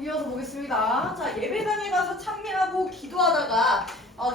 이어서 보겠습니다. 자, 예배당에 가서 찬미하고 기도하다가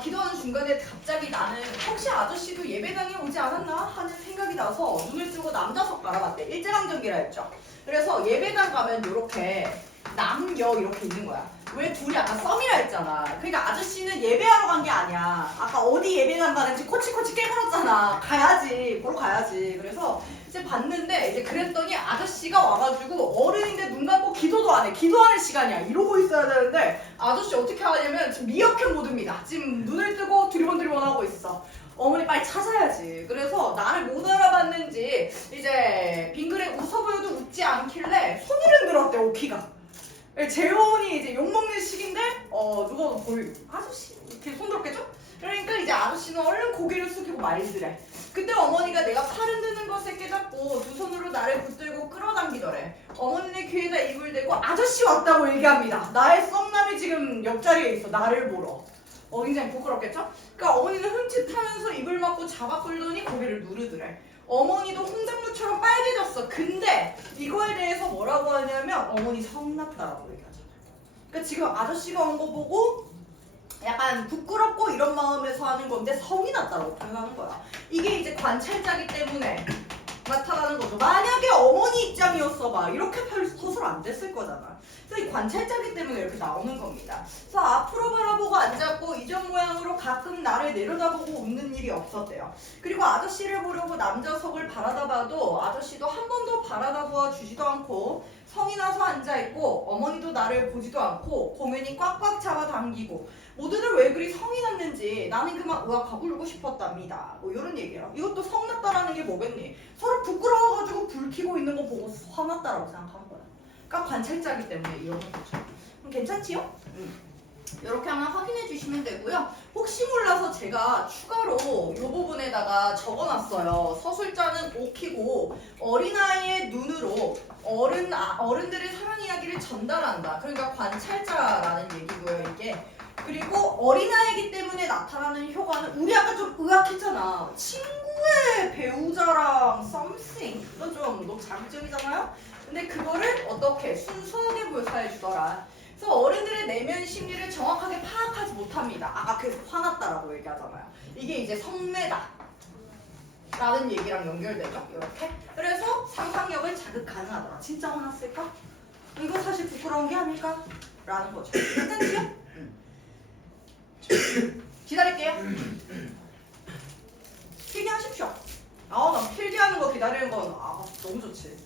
기도하는 중간에 갑자기 나는 혹시 아저씨도 예배당에 오지 않았나 하는 생각이 나서 눈을 뜨고 남자석 바라봤대. 일제강점기라 했죠. 그래서 예배당 가면 이렇게 남녀 이렇게 있는 거야. 왜 둘이 아까 썸이라 했잖아. 그러니까 아저씨는 예배하러 간 게 아니야. 아까 어디 예배당 가는지 코치코치 깨물었잖아. 가야지. 보러 가야지. 그래서 이제 봤는데 이제 그랬더니 아저씨가 와가지고 어른인데 눈 감고 기도도 안 해. 기도하는 시간이야. 이러고 있어야 되는데 아저씨 어떻게 하냐면 지금 미어캣 모드입니다. 지금 눈을 뜨고 두리번두리번 하고 있어. 어머니 빨리 찾아야지. 그래서 나를 못 알아봤는지 이제 빙그레 웃어 보여도 웃지 않길래 손을 흔들었대. 오키가. 재혼이 이제 욕먹는 시기인데 누가 거의 아저씨 이렇게 손 들었겠죠? 그러니까 이제 아저씨는 얼른 고개를 숙이고 말리더래. 그때 어머니가 내가 팔 흔드는 것에 깨닫고 두 손으로 나를 붙들고 끌어당기더래. 어머니는 귀에다 입을 대고 아저씨 왔다고 얘기합니다. 나의 썸남이 지금 옆자리에 있어. 나를 보러. 굉장히 부끄럽겠죠? 그러니까 어머니는 흠칫하면서 입을 막고 잡아 끌더니 고개를 누르더래. 어머니도 홍장루처럼 빨개졌어. 근데 이거에 대해서 뭐라고 하냐면 어머니 성났다라고 얘기하잖아요. 그러니까 지금 아저씨가 온 거 보고 약간 부끄럽고 이런 마음에서 하는 건데 성이 났다고 표현하는 거야. 이게 이제 관찰자기 때문에 나타나는 거죠. 만약에 어머니 입장이었어 봐. 이렇게 서술 안 됐을 거잖아. 그래서 이 관찰자기 때문에 이렇게 나오는 겁니다. 그래서 앞으로 바라보고 앉았고 이전 모양으로 가끔 나를 내려다보고 웃는 일이 없었대요. 그리고 아저씨를 보려고 남자석을 바라다 봐도 아저씨도 한 번도 바라다 보아 주지도 않고 성이 나서 앉아있고 어머니도 나를 보지도 않고 공연히 꽉꽉 잡아당기고 모두들 왜 그리 성이 났는지 나는 그만 의학하고 울고 싶었답니다. 뭐 이런 얘기예요. 이것도 성났다라는 게 뭐겠니? 서로 부끄러워가지고 불 켜고 있는 거 보고 화났다라고 생각하는 거야. 그러니까 관찰자기 때문에 이러는 거죠. 그럼 괜찮지요? 이렇게 하나 확인해 주시면 되고요. 혹시 몰라서 제가 추가로 이 부분에다가 적어놨어요. 서술자는 오키고 어린아이의 눈으로 어른들의 사랑 이야기를 전달한다. 그러니까 관찰자라는 얘기고요. 이게. 그리고 어린아이기 때문에 나타나는 효과는 우리 아까 좀 의학했잖아. 친구의 배우자랑 something. 이건 좀 너무 자극적이잖아요. 근데 그거를 어떻게 순수하게 묘사해 주더라. 그래서 어른들의 내면 심리를 정확하게 파악하지 못합니다. 아까 그래서 화났다라고 얘기하잖아요. 이게 이제 성내다 라는 얘기랑 연결되죠. 이렇게. 그래서 상상력을 자극 가능하더라. 진짜 화났을까? 이거 사실 부끄러운 게 아닐까? 라는 거죠. 괜찮지요? 기다릴게요. 필기하십시오. 나 필기하는 거 기다리는 건 너무 좋지.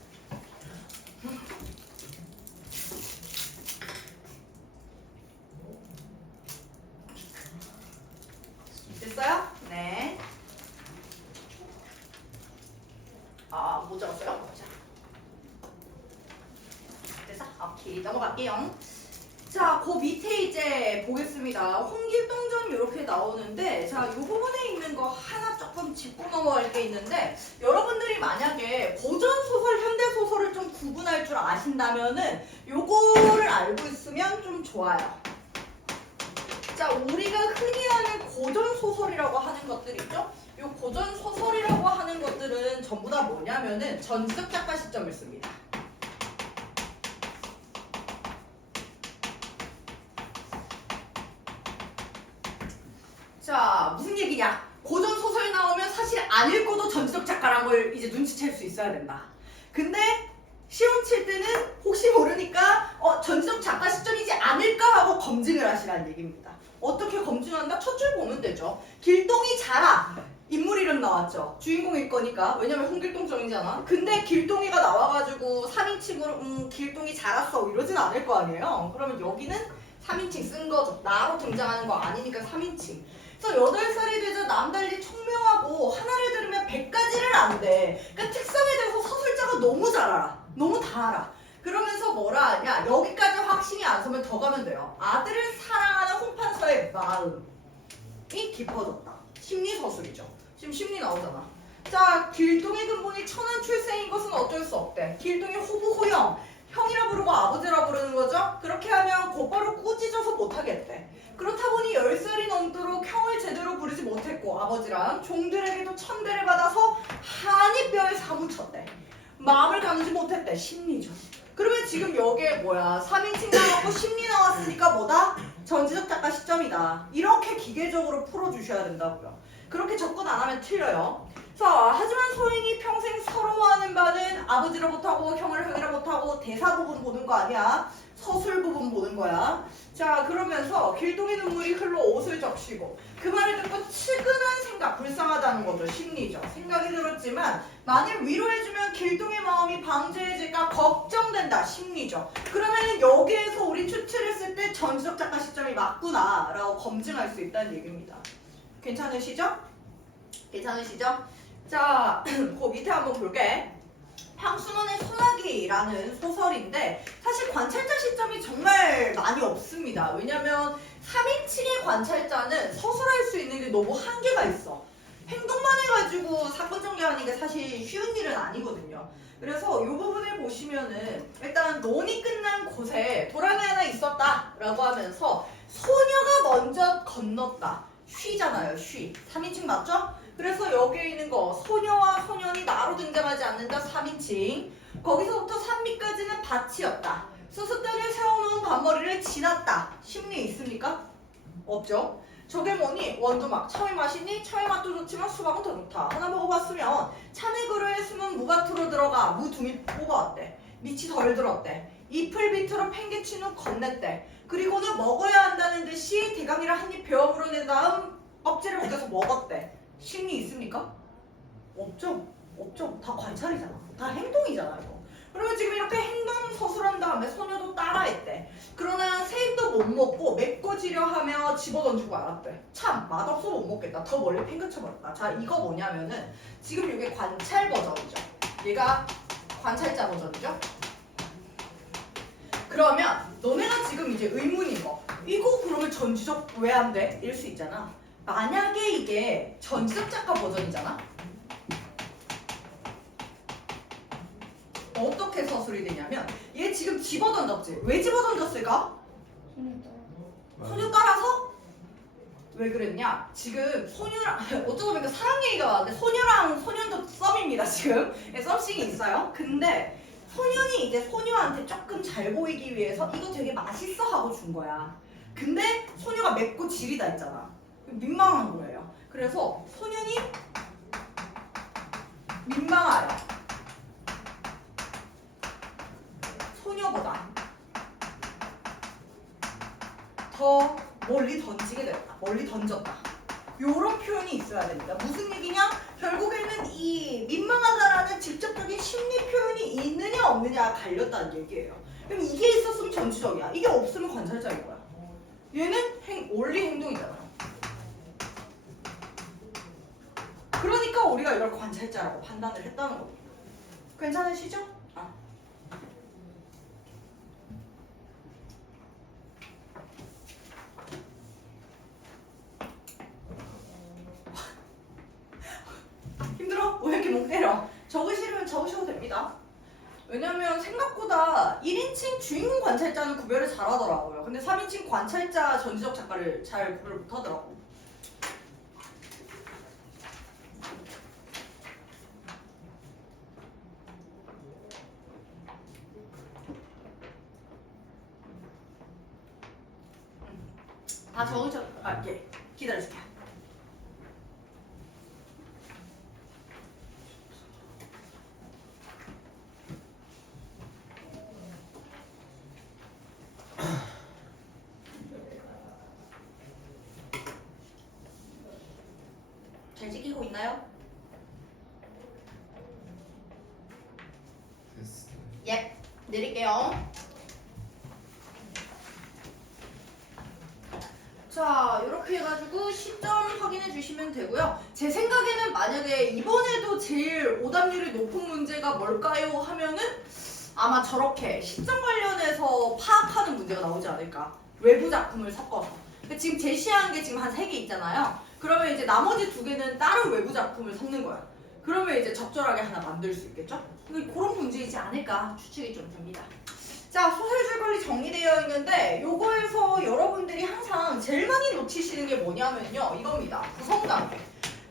됐어요? 네. 못 적었어요? 보자. 됐어? 오케이. 넘어갈게요. 자, 그 밑에 이제 보겠습니다. 홍길동전 이렇게 나오는데, 자, 이 부분에 있는 거 하나 조금 짚고 넘어갈 게 있는데, 여러분들이 만약에 고전소설, 현대소설을 좀 구분할 줄 아신다면은, 요거를 알고 있으면 좀 좋아요. 자, 우리가 흔히 아는 고전소설이라고 하는 것들 있죠? 이 고전소설이라고 하는 것들은 전부 다 뭐냐면은 전지적 작가 시점을 씁니다. 자, 무슨 얘기냐? 고전소설 나오면 사실 안 읽고도 전지적 작가란 걸 이제 눈치챌 수 있어야 된다. 근데 시험 칠 때는 혹시 모르니까 전지적 작가 시점이지 않을까 하고 검증을 하시라는 얘기입니다. 어떻게 검증한다? 첫 줄 보면 되죠. 길동이 자라. 인물 이름 나왔죠. 주인공일 거니까. 왜냐면 홍길동정이잖아. 근데 길동이가 나와가지고 3인칭으로 길동이 자랐어 이러진 않을 거 아니에요. 그러면 여기는 3인칭 쓴 거죠. 나로 등장하는 거 아니니까 3인칭. 그래서 8살이 되자 남달리 총명하고 하나를 들으면 100가지를 안돼. 그러니까 특성에 대해서 서술자가 너무 잘 알아. 너무 다 알아. 그러면서 뭐라 하냐. 여기까지 확신이 안 서면 더 가면 돼요. 아들을 사랑하는 홍판서의 마음이 깊어졌다. 심리서술이죠. 지금 심리 나오잖아. 자, 길동의 근본이 천안 출생인 것은 어쩔 수 없대. 길동이 호부호영. 형이라 부르고 아버지라 부르는 거죠. 그렇게 하면 곧바로 꾸짖어서 못하겠대. 그렇다 보니 10살이 넘도록 형을 제대로 부르지 못했고 아버지랑 종들에게도 천대를 받아서 한이 뼈에 사무쳤대. 마음을 가누지 못했대. 심리죠. 그러면 지금 여기에 뭐야? 3인칭 나왔고 심리 나왔으니까 뭐다? 전지적 작가 시점이다. 이렇게 기계적으로 풀어주셔야 된다고요. 그렇게 접근 안 하면 틀려요. 자, 하지만 소인이 평생 서러워하는 바는 아버지로부터 하고 형을 형이로부터 하고 대사 부분 보는 거 아니야. 서술 부분 보는 거야. 자, 그러면서 길동의 눈물이 흘러 옷을 적시고 그 말을 듣고 측은한 생각, 불쌍하다는 거죠. 심리죠. 생각이 들었지만 만일 위로해주면 길동의 마음이 방조해질까 걱정된다. 심리죠. 그러면 여기에서 우리 추출했을 때 전지적 작가 시점이 맞구나 라고 검증할 수 있다는 얘기입니다. 괜찮으시죠? 괜찮으시죠? 자, 그 밑에 한번 볼게. 황순원의 소나기라는 소설인데 사실 관찰자 시점이 정말 많이 없습니다. 왜냐면 3인칭의 관찰자는 서술할 수 있는 게 너무 한계가 있어. 행동만 해가지고 사건 전개하는 게 사실 쉬운 일은 아니거든요. 그래서 이 부분을 보시면은 일단 논이 끝난 곳에 도랑이 하나 있었다 라고 하면서 소녀가 먼저 건넜다. 쉬잖아요. 쉬. 3인칭 맞죠? 그래서 여기에 있는 거 소녀와 소년이 나로 등장하지 않는다. 3인칭. 거기서부터 산미까지는 밭이었다. 수숫대를 세워놓은 밭머리를 지났다. 심리 있습니까? 없죠. 저게 뭐니? 원두막. 차의 맛이니? 차의 맛도 좋지만 수박은 더 좋다. 하나 먹어봤으면 차내 그루에 숨은 무밭으로 들어가 무 두 밑 뽑아왔대. 밑이 덜 들었대. 잎을 밑으로 팽개친 후 건넸대. 그리고는 먹어야 한다는 듯이 대강이를 한 입 베어 물어낸 다음 껍질을 벗겨서 먹었대. 심리 있습니까? 없죠. 없죠. 다 관찰이잖아. 다 행동이잖아요. 그러면 지금 이렇게 행동 서술한 다음에 소녀도 따라했대. 그러나 새입도 못 먹고 메꿔지려 하며 집어던지고 말았대. 참 맛없어 못 먹겠다. 더 멀리 팽개쳐버렸다. 자, 이거 뭐냐면은 지금 이게 관찰 버전이죠. 얘가 관찰자 버전이죠. 그러면 너네가 지금 이제 의문인 거. 이거 그러면 전지적 왜 안 돼? 이럴 수 있잖아. 만약에 이게 전지적 작가 버전이잖아. 어떻게 서술이 되냐면 얘 지금 집어던졌지. 왜 집어던졌을까? 소녀 따라서? 왜 그랬냐? 지금 소녀랑 어쩌다 보니까 사랑 얘기가 나왔는데 소녀랑 소년도 썸입니다. 지금 썸씽이 있어요. 근데 소년이 이제 소녀한테 조금 잘 보이기 위해서 이거 되게 맛있어 하고 준 거야. 근데 소녀가 맵고 지리다 했잖아. 민망한 거예요. 그래서 소년이 민망하여 소녀보다 더 멀리 던지게 됐다. 멀리 던졌다. 요런 표현이 있어야 됩니다. 무슨 얘기냐? 결국에는 이 민망하다라는 직접적인 심리 표현이 있느냐 없느냐가 갈렸다는 얘기예요. 그럼 이게 있었으면 전지적이야. 이게 없으면 관찰자인 거야. 얘는 원리 행동이잖아요. 그러니까 우리가 이걸 관찰자라고 판단을 했다는 겁니다. 괜찮으시죠? 아. 힘들어? 왜 이렇게 목 때려? 적으시면 적으셔도 됩니다. 왜냐면 생각보다 1인칭 주인공 관찰자는 구별을 잘하더라고요. 근데 3인칭 관찰자 전지적 작가를 잘 구별 못하더라고. 다 적으셔. 아, 예. 기다려줄게. 잘 찍히고 있나요? 됐어. 예. 내릴게요. 자, 이렇게 해가지고 시점 확인해 주시면 되고요. 제 생각에는 만약에 이번에도 제일 오답률이 높은 문제가 뭘까요? 하면은 아마 저렇게 시점 관련해서 파악하는 문제가 나오지 않을까. 외부 작품을 섞어서. 근데 지금 제시한 게 지금 한 3개 있잖아요. 그러면 이제 나머지 2개는 다른 외부 작품을 섞는 거야. 그러면 이제 적절하게 하나 만들 수 있겠죠? 그런 문제이지 않을까 추측이 좀 됩니다. 자, 소설줄 권리 정리되어 있는데 요거에서 여러분들이 항상 제일 많이 놓치시는 게 뭐냐면요. 이겁니다. 구성 단계.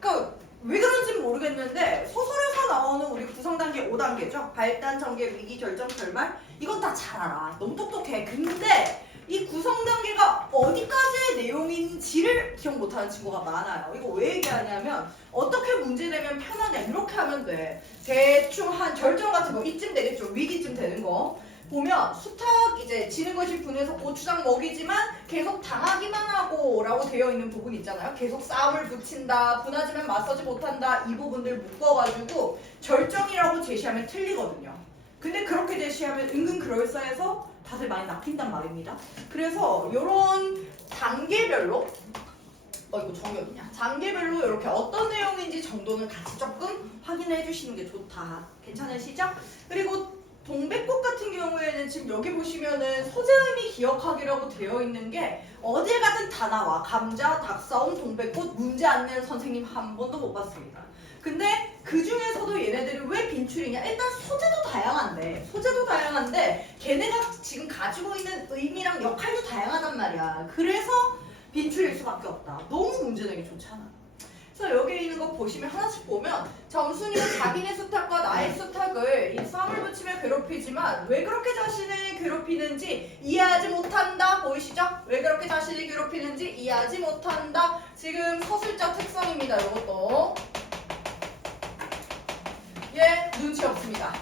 그러니까 왜 그런지는 모르겠는데 소설에서 나오는 우리 구성단계 5단계죠. 발단, 전개, 위기, 결정, 결말. 이건 다 잘 알아. 너무 똑똑해. 근데 이 구성단계가 어디까지의 내용인지를 기억 못하는 친구가 많아요. 이거 왜 얘기하냐면 어떻게 문제 내면 편하냐 이렇게 하면 돼. 대충 한 결정 같은 거 이쯤 되겠죠. 위기쯤 되는 거. 보면 수탉 이제 지는 것이 분해서 고추장 먹이지만 계속 당하기만 하고 라고 되어 있는 부분 있잖아요. 계속 싸움을 붙인다, 분하지만 맞서지 못한다 이 부분들 묶어가지고 절정이라고 제시하면 틀리거든요. 근데 그렇게 제시하면 은근 그럴싸해서 다들 많이 낚인단 말입니다. 그래서 이런 단계별로 이거 정리 어디냐? 단계별로 이렇게 어떤 내용인지 정도는 같이 조금 확인해 주시는 게 좋다. 괜찮으시죠? 그리고 동백꽃 같은 경우에는 지금 여기 보시면은 소재 의미 기억하기라고 되어 있는 게 어딜 가든 다 나와. 감자, 닭싸움, 동백꽃 문제 안 내는 선생님 한 번도 못 봤습니다. 근데 그 중에서도 얘네들이 왜 빈출이냐? 일단 소재도 다양한데 걔네가 지금 가지고 있는 의미랑 역할도 다양하단 말이야. 그래서 빈출일 수밖에 없다. 너무 문제 내기 좋잖아. 그래서 여기 있는 거 보시면 하나씩 보면 점순이가 자기네 수탉과 나의 수탉을 이 썸을 붙이며 괴롭히지만 왜 그렇게 자신을 괴롭히는지 이해하지 못한다. 보이시죠? 왜 그렇게 자신을 괴롭히는지 이해하지 못한다. 지금 서술자 특성입니다. 이것도 눈치 없습니다.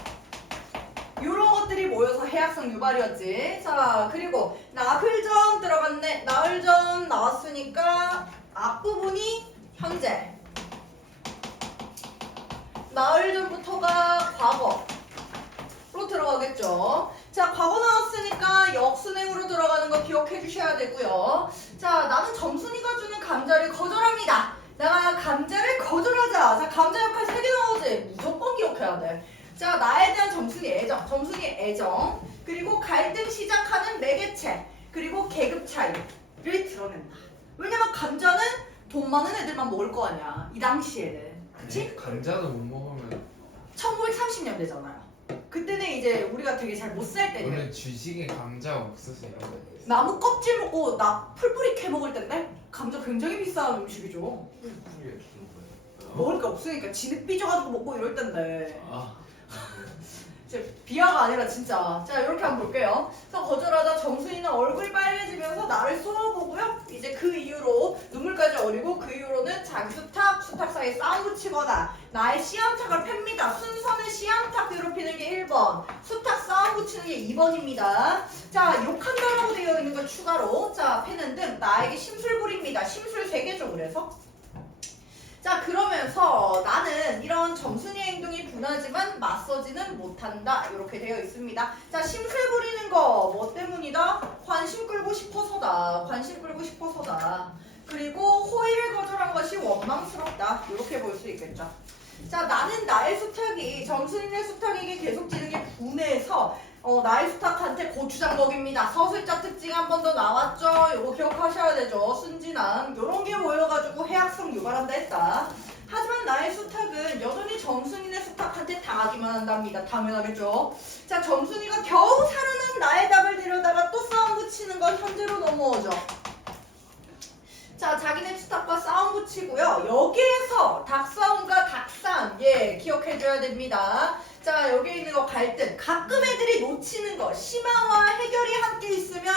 이런 것들이 모여서 해악성 유발이었지. 자, 그리고 나흘전 들어갔네. 나흘전 나왔으니까 앞부분이 현재. 나흘전부터가 과거로 들어가겠죠. 자, 과거 나왔으니까 역순행으로 들어가는 거 기억해 주셔야 되고요. 자, 나는 점순이가 주는 감자를 거절합니다. 내가 감자를 거절하자. 자, 감자 역할 3개 나오지. 무조건 기억해야 돼. 자, 나에 대한 점순이의 애정, 그리고 갈등 시작하는 매개체, 그리고 계급 차이를 드러낸다. 왜냐면 감자는 돈 많은 애들만 먹을 거 아니야. 이 당시에는. 그치? 감자도 못 먹으면 1930년대잖아요. 그때는 이제 우리가 되게 잘 못 살 때예요. 원래 주식에 감자 옥수수 이런 거 있어. 나무 껍질 먹고 풀뿌리 캐 먹을 텐데 감자 굉장히 비싼 음식이죠. 풀뿌리에 주는 거예요. 먹을 게 없으니까 진흙 삐져가지고 먹고 이럴 텐데. 아, 이제 비하가 아니라 진짜. 자, 이렇게 한번 볼게요. 그래서 거절하다 점순이는 얼굴이 빨개지면서 나를 쏘아보고요. 이제 그 이후로 눈물까지 어리고 그 이후로는 자기 수탉 사이에 싸움 붙이거나 나의 씨암탉을 팹니다. 순서는 씨암탉 괴롭히는 게 1번, 수탉 싸움 붙이는 게 2번입니다. 자, 욕한다라고 되어 있는 거 추가로. 자, 패는 등 나에게 심술 부립니다. 심술 3개죠, 그래서. 자, 그러면서 나는 이런 점순이의 행동이 분하지만 맞서지는 못한다. 이렇게 되어 있습니다. 자, 심술 부리는 거 뭐 때문이다? 관심 끌고 싶어서다. 관심 끌고 싶어서다. 그리고 호의를 거절한 것이 원망스럽다. 이렇게 볼 수 있겠죠. 자, 나는 나의 수탉이 점순이의 수탉에게 계속 지는 게 분해서 나의 수탉한테 고추장 먹입니다. 서술자 특징 한 번 더 나왔죠? 이거 기억하셔야 되죠. 순진함. 이런 게 모여가지고 해악성 유발한다 했다. 하지만 나의 수탉은 여전히 점순이네 수탉한테 당하기만 한답니다. 당연하겠죠. 자, 점순이가 겨우 살아난 나의 닭을 데려다가 또 싸움 붙이는 건 현재로 넘어오죠. 자, 자기네 수탉과 싸움 붙이고요. 여기에서 닭싸움과 닭싸움 기억해줘야 됩니다. 자, 여기 있는 거 갈등. 가끔 애들이 놓치는 거. 심화와 해결이 함께 있으면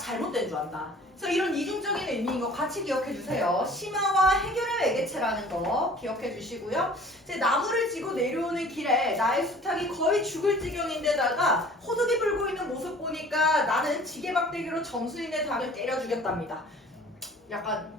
잘못된 줄 안다. 그래서 이런 이중적인 의미인 거 같이 기억해 주세요. 심화와 해결의 매개체라는 거 기억해 주시고요. 이제 나무를 지고 내려오는 길에 나의 수탉이 거의 죽을 지경인데다가 호두기 불고 있는 모습 보니까 나는 지게박대기로 점수인의 닭을 때려 죽였답니다. 약간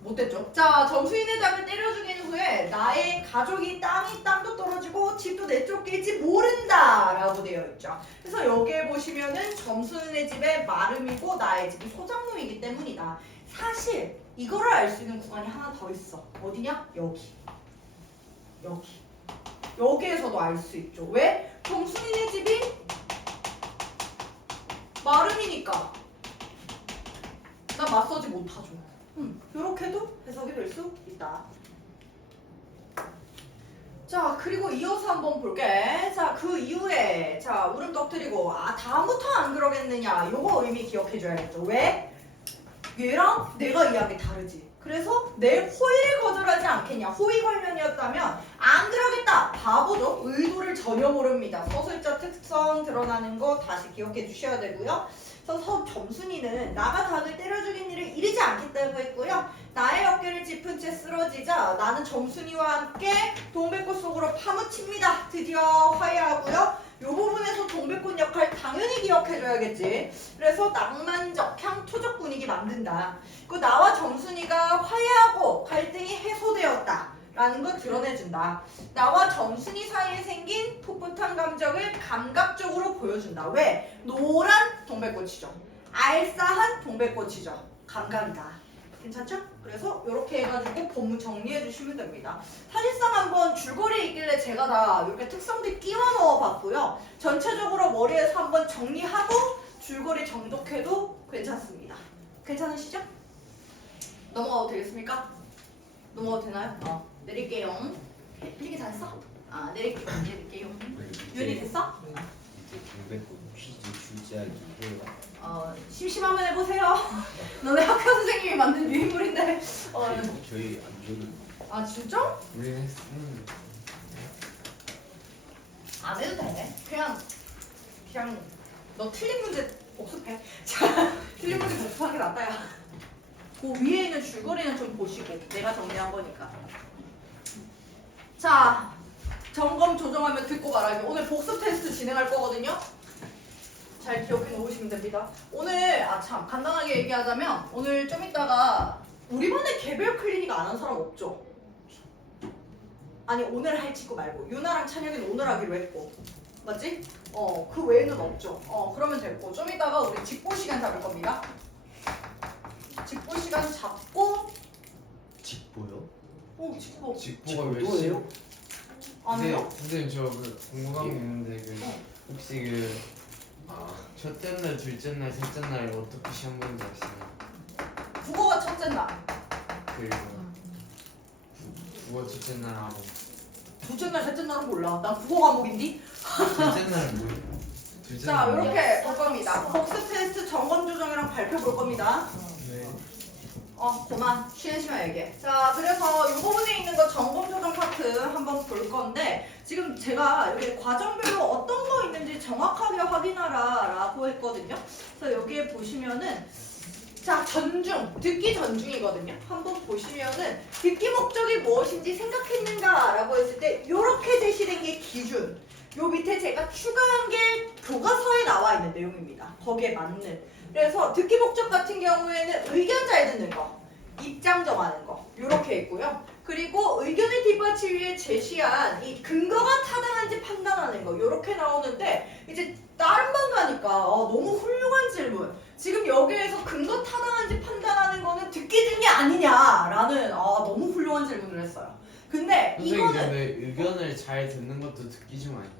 못됐죠? 자, 점수인의 닭을 때려 죽인 후에 나의 가족이 땅도 떨어지고 집도 내쫓길지 모른다 라고 되어 있죠. 그래서 여기에 보시면은 점수인의 집에 마름이고 나의 집이 소장로이기 때문이다. 사실 이거를 알 수 있는 구간이 하나 더 있어. 어디냐? 여기에서도 알 수 있죠. 왜? 점수인의 집이 마름이니까 난 맞서지 못하죠. 이렇게도 해석이 될 수 있다. 자, 그리고 이어서 한번 볼게. 자, 그 이후에 울음 터뜨리고 다음부터 안 그러겠느냐. 요거 의미 기억해줘야겠죠. 왜? 얘랑 내가 이야기 다르지. 그래서 내 호의를 거절하지 않겠냐. 호의 관련이었다면 안 그러겠다. 바보죠. 의도를 전혀 모릅니다. 서술자 특성 드러나는 거 다시 기억해 주셔야 되고요. 그래서 점순이는 나가 닭을 때려 죽인 일을 이르지 않겠다고 했고요. 나의 어깨를 짚은 채 쓰러지자 나는 점순이와 함께 동백꽃 속으로 파묻힙니다. 드디어 화해하고요. 이 부분에서 동백꽃 역할 당연히 기억해줘야겠지. 그래서 낭만적, 향토적 분위기 만든다. 그 나와 점순이가 화해하고 갈등이 해소되었다 라는 걸 드러내준다. 나와 점순이 사이에 생긴 풋풋한 감정을 감각적으로 보여준다. 왜? 노란 동백꽃이죠. 알싸한 동백꽃이죠. 감각이다. 괜찮죠? 그래서 이렇게 해가지고 본문 정리해 주시면 됩니다. 사실상 한번 줄거리 있길래 제가 다 이렇게 특성들 끼워 넣어 봤고요. 전체적으로 머리에서 한번 정리하고 줄거리 정독해도 괜찮습니다. 괜찮으시죠? 넘어가도 되겠습니까? 넘어가도 되나요? 내릴게요. 필기 다 했어? 내릴게요. 유연이 됐어? 이제 동백꽃 퀴즈 주제하기 해요. 심심하면 해보세요. 너네 학교 선생님이 만든 유인물인데. 저희 안 줘도 아 진짜? 우리는 했는데. 안 해도 돼. 그냥 너 틀린 문제 복습해. 자, 틀린 문제 복습하는 게 낫다 야. 그 위에 있는 줄거리는 좀 보시고 내가 정리한 거니까. 자, 점검 조정하면 듣고 말하기. 오늘 복습 테스트 진행할 거거든요. 잘 기억해 놓으시면 됩니다. 오늘 참 간단하게 얘기하자면 오늘 좀 이따가 우리 반에 개별 클리닉 안 한 사람 없죠? 아니 오늘 할 친구 말고 유나랑 찬혁이는 오늘 하기로 했고 맞지? 그 외에는 없죠. 그러면 됐고 좀 이따가 우리 직보 시간 잡을 겁니다. 직보 시간 잡고 직보요? 직보 직보가 몇 직보예요? 안 해요? 선생님 저 궁금한 게 있는데 혹시 첫째 날, 둘째 날, 셋째 날 어떻게 시험 보는지 아시나요? 국어가 첫째 날, 국어 첫째 날하고 둘째 날, 셋째 날은 몰라. 난 국어 과목인디? 둘째 날은 뭐예요? 둘째 자 날은 이렇게 볼 겁니다. 복습 테스트 점검 조정이랑 발표 볼 겁니다. 네. 그만 쉬는 시간 얘기해. 자, 그래서 이 부분에 있는 거 점검 조정 파트 한번 볼 건데 지금 제가 여기 과정별로 어떤 거 있는지 정확하게 확인하라 라고 했거든요. 그래서 여기에 보시면은 자, 전중, 듣기 전중이거든요. 한번 보시면은 듣기 목적이 무엇인지 생각했는가 라고 했을 때 이렇게 제시된 게 기준. 요 밑에 제가 추가한 게 교과서에 나와 있는 내용입니다. 거기에 맞는. 그래서 듣기 목적 같은 경우에는 의견 잘 듣는 거, 입장 정하는 거 이렇게 있고요. 그리고 의견의 뒷받침 위에 제시한 이 근거가 타당한지 판단하는 거 이렇게 나오는데 이제 다른 반 가니까 너무 훌륭한 질문. 지금 여기에서 근거 타당한지 판단하는 거는 듣기 중이 아니냐라는 너무 훌륭한 질문을 했어요. 근데 선생님 이거는 근데 의견을 잘 듣는 것도 듣기 중 아니에요?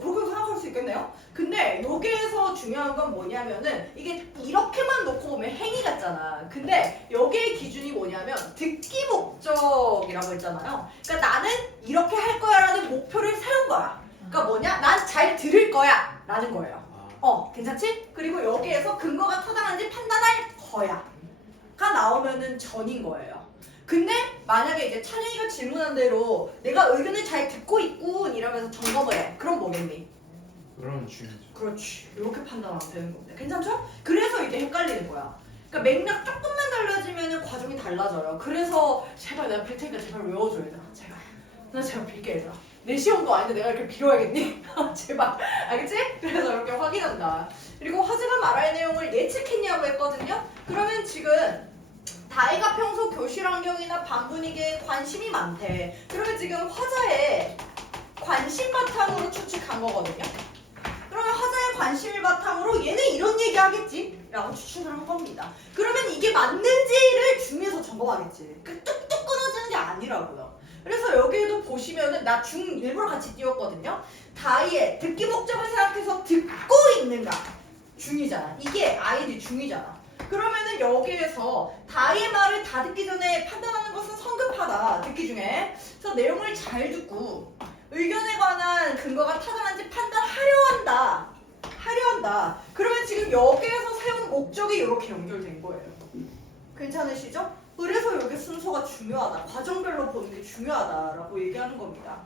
그렇게 생각할 수 있겠네요. 근데 여기에서 중요한 건 뭐냐면은 이게 이렇게만 놓고 보면 행위 같잖아. 근데 여기의 기준이 뭐냐면 듣기 목적이라고 했잖아요. 그러니까 나는 이렇게 할 거야라는 목표를 세운 거야. 그러니까 뭐냐? 난 잘 들을 거야 라는 거예요. 괜찮지? 그리고 여기에서 근거가 타당한지 판단할 거야가 나오면은 전인 거예요. 근데 만약에 이제 찬영이가 질문한 대로 내가 의견을 잘 듣고 있군 이러면서 점검을 해. 그럼 뭐겠니? 그러면 중이죠. 그렇지. 이렇게 판단하면 되는 건데. 괜찮죠? 그래서 이게 헷갈리는 거야. 그러니까 맥락 조금만 달라지면 과정이 달라져요. 그래서 제발 내가 빌 테니까 제발 외워줘 얘들아. 제발. 나 제발 빌게 얘들아. 내 시험도 아닌데 내가 이렇게 빌어야겠니? 제발. 알겠지? 그래서 이렇게 확인한다. 그리고 화제가 말할 내용을 예측했냐고 했거든요. 그러면 지금 다이가 평소 교실 환경이나 반 분위기에 관심이 많대. 그러면 지금 화자의 관심 바탕으로 추측한 거거든요. 그러면 화자의 관심을 바탕으로 얘는 이런 얘기 하겠지? 라고 추측을 한 겁니다. 그러면 이게 맞는지를 중에서 점검하겠지. 뚝뚝 끊어지는 게 아니라고요. 그래서 여기에도 보시면은 나 중 일부러 같이 띄웠거든요. 다이의 듣기 목적을 생각해서 듣고 있는가? 중이잖아. 이게 아이디 중이잖아. 그러면은 여기에서 다이의 말을 다 듣기 전에 판단하는 것은 성급하다. 듣기 중에. 그래서 내용을 잘 듣고 의견에 관한 근거가 타당한지 판단하려 한다. 그러면 지금 여기에서 세운 목적이 이렇게 연결된 거예요. 괜찮으시죠? 그래서 여기 순서가 중요하다. 과정별로 보는 게 중요하다라고 얘기하는 겁니다.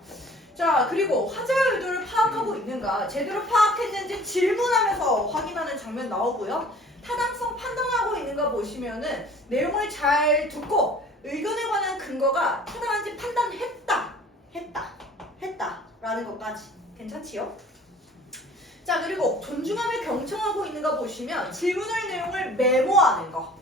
자, 그리고 화자의 의도를 파악하고 있는가, 제대로 파악했는지 질문하면서 확인하는 장면 나오고요. 타당성 판단하고 있는가 보시면은 내용을 잘 듣고 의견에 관한 근거가 타당한지 했다라는 것까지 괜찮지요? 자, 그리고 존중하며 경청하고 있는가 보시면 질문할 내용을 메모하는 거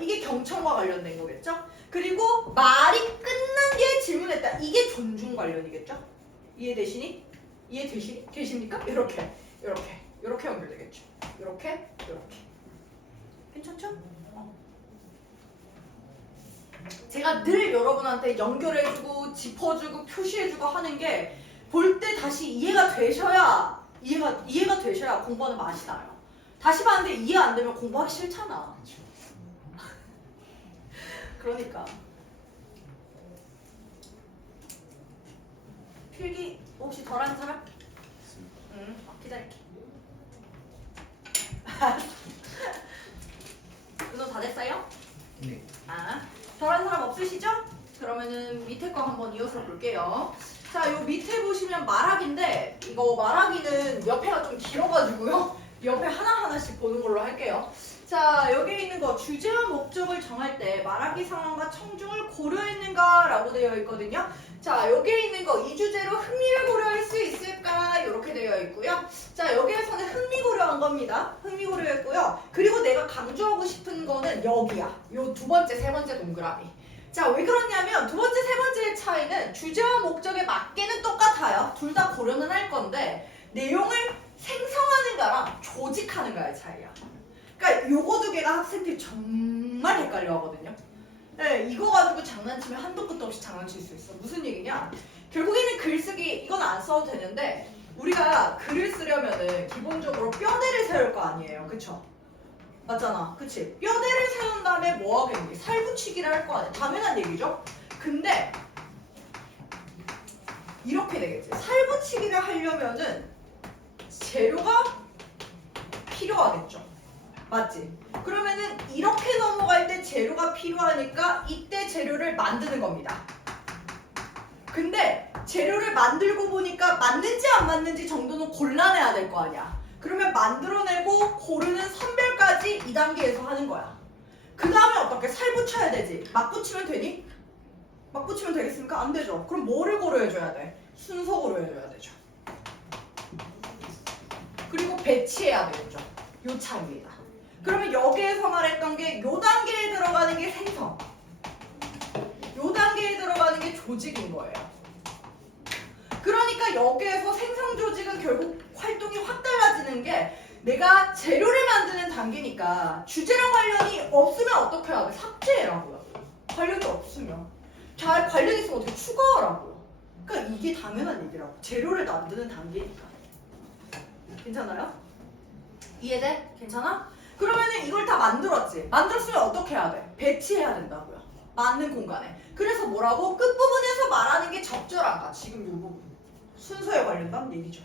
이게 경청과 관련된 거겠죠? 그리고 말이 끝난 게 질문했다, 이게 존중 관련이겠죠? 이해되십니까? 이렇게 연결되겠죠. 이렇게 괜찮죠? 제가 늘 여러분한테 연결해주고 짚어주고 표시해주고 하는 게 볼 때 다시 이해가 되셔야 공부하는 맛이 나요. 다시 봤는데 이해 안 되면 공부하기 싫잖아. 그러니까 필기 혹시 덜한 사람? 응, 기다릴게. 은호 다 됐어요? 네. 덜한 사람 없으시죠? 그러면은 밑에 거 한번 이어서 볼게요. 자, 요 밑에 보시면 말하기인데, 이거 말하기는 옆에가 좀 길어가지고요. 옆에 하나하나씩 보는 걸로 할게요. 자, 여기 있는 거 주제와 목적을 정할 때 말하기 상황과 청중을 고려했는가 라고 되어 있거든요. 자, 여기에 있는 거 이 주제로 흥미를 고려할 수 있을까 이렇게 되어 있고요. 자, 여기에서는 흥미 고려한 겁니다. 흥미 고려했고요. 그리고 내가 강조하고 싶은 거는 여기야. 요 두 번째, 세 번째 동그라미. 자, 왜 그러냐면 두 번째, 세 번째의 차이는 주제와 목적에 맞게는 똑같아요. 둘 다 고려는 할 건데 내용을 생성하는가랑 조직하는가의 차이야. 그러니까 요거 두 개가 학생들이 정말 헷갈려 하거든요. 네, 이거 가지고 장난치면 한도 끝도 없이 장난칠 수 있어. 무슨 얘기냐? 결국에는 글쓰기 이건 안 써도 되는데 우리가 글을 쓰려면은 기본적으로 뼈대를 세울 거 아니에요. 그쵸? 맞잖아. 그치? 뼈대를 세운 다음에 뭐 하겠니? 살붙이기를 할 거 아니야. 당연한 얘기죠? 근데 이렇게 되겠지. 살붙이기를 하려면은 재료가 필요하겠죠. 맞지? 그러면은 이렇게 넘어갈 때 재료가 필요하니까 이때 재료를 만드는 겁니다. 근데 재료를 만들고 보니까 맞는지 안 맞는지 정도는 골라내야 될 거 아니야. 그러면 만들어내고 고르는 선별까지 2단계에서 하는 거야. 그 다음에 어떻게? 살 붙여야 되지. 막 붙이면 되니? 막 붙이면 되겠습니까? 안 되죠. 그럼 뭐를 고려해줘야 돼? 순서 고려해줘야 되죠. 그리고 배치해야 되겠죠. 요 차이입니다. 그러면 여기에서 말했던 게 요 단계에 들어가는 게 생성, 요 단계에 들어가는 게 조직인 거예요. 그러니까 여기에서 생성 조직은 결국 활동이 확 달라지는 게 내가 재료를 만드는 단계니까 주제랑 관련이 없으면 어떻게 해야 돼? 삭제해라고요. 관련이 없으면. 잘 관련 있으면 어떻게 추가하라고요. 그러니까 이게 당연한 얘기라고. 재료를 만드는 단계니까. 괜찮아요? 이해돼? 괜찮아? 그러면은 이걸 다 만들었지. 만들었으면 어떻게 해야 돼? 배치해야 된다고요. 맞는 공간에. 그래서 뭐라고? 끝부분에서 말하는 게 적절한가? 지금 이 부분. 순서에 관련된 얘기죠.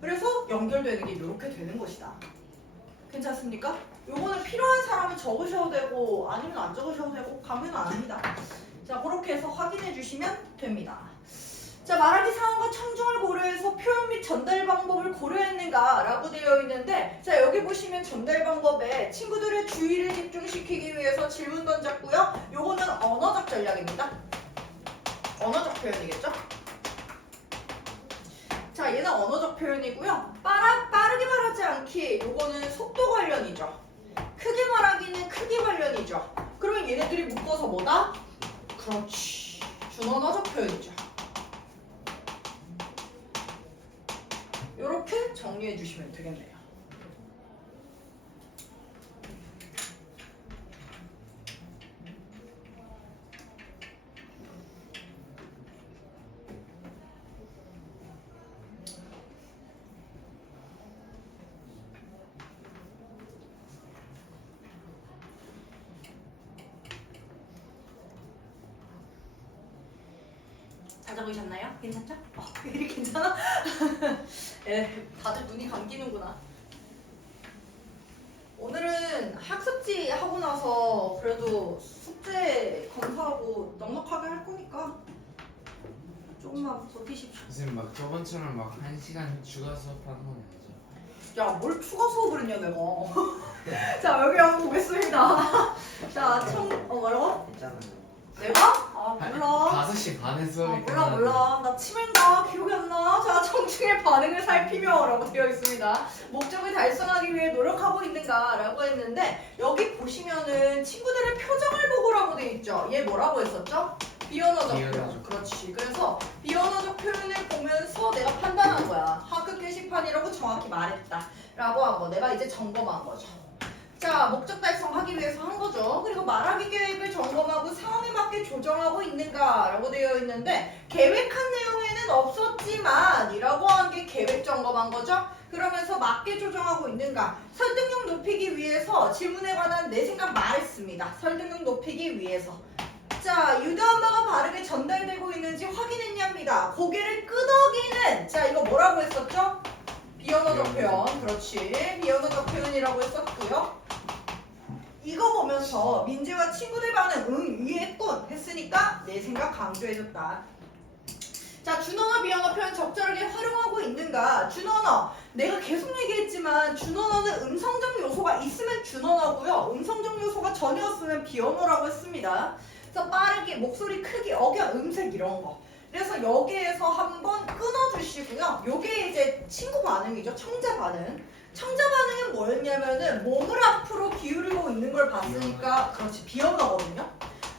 그래서 연결되는 게 이렇게 되는 것이다. 괜찮습니까? 요거는 필요한 사람은 적으셔도 되고 아니면 안 적으셔도 되고 가면 안 합니다. 자, 그렇게 해서 확인해 주시면 됩니다. 자, 말하기 상황과 청중을 고려해서 표현 및 전달 방법을 고려했는가 라고 되어 있는데, 자, 여기 보시면 전달 방법에 친구들의 주의를 집중시키기 위해서 질문 던졌고요. 요거는 언어적 전략입니다. 언어적 표현이겠죠? 자, 얘는 언어적 표현이고요. 빠르게 말하지 않기, 요거는 속도 관련이죠. 크게 말하기는 크기 관련이죠. 그러면 얘네들이 묶어서 뭐다? 그렇지. 준언어적 표현이죠. 이렇게 정리해 주시면 되겠네요. 다 적으셨나요? 괜찮죠? 이리 괜찮아? 다들 눈이 감기는구나. 오늘은 학습지 하고 나서 그래도 숙제 검사하고 넉넉하게 할 거니까 조금만 버티십시오. 선생님 막 저번처럼 막 1시간 추가 수업하는 건 아니죠? 야, 뭘 추가 수업을 했냐 내가. 자, 여기 한번 보겠습니다. 자, 뭐라고? 했잖아요. 내가? 아, 몰라. 5시 반에 수업이 몰라. 나 치매인가? 기억이 안 나. 자, 청중의 반응을 살피며 라고 되어 있습니다. 목적을 달성하기 위해 노력하고 있는가? 라고 했는데 여기 보시면은 친구들의 표정을 보고라고 되어 있죠. 얘 뭐라고 했었죠? 비언어적 표현. 비언어적. 그렇지. 그래서 비언어적 표현을 보면서 내가 판단한 거야. 학급 게시판이라고 정확히 말했다. 라고 한 거. 내가 이제 점검한 거죠. 자, 목적 달성하기 위해서 한 거죠. 그리고 말하기 계획을 점검하고 상황에 맞게 조정하고 있는가라고 되어 있는데 계획한 내용에는 없었지만 이라고 한 게 계획 점검한 거죠. 그러면서 맞게 조정하고 있는가. 설득력 높이기 위해서 질문에 관한 내 생각 말했습니다. 설득력 높이기 위해서. 자, 유도한 바가 바르게 전달되고 있는지 확인했냐입니다. 고개를 끄덕이는. 자, 이거 뭐라고 했었죠? 비언어적 표현. 그렇지. 비언어적 표현이라고 했었고요. 이거 보면서 민재와 친구들 반응 이해했군 했으니까 내 생각 강조해줬다. 자, 준언어 비언어 표현 적절하게 활용하고 있는가. 준언어 내가 계속 얘기했지만 준언어는 음성적 요소가 있으면 준언어고요. 음성적 요소가 전혀 없으면 비언어라고 했습니다. 그래서 빠르게 목소리 크기 억양 음색 이런 거. 그래서 여기에서 한번 끊어주시고요. 요게 이제 친구 반응이죠. 청자 반응. 청자 반응은 뭐였냐면은 몸을 앞으로 기울이고 있는 걸 봤으니까 그렇지 비언어거든요.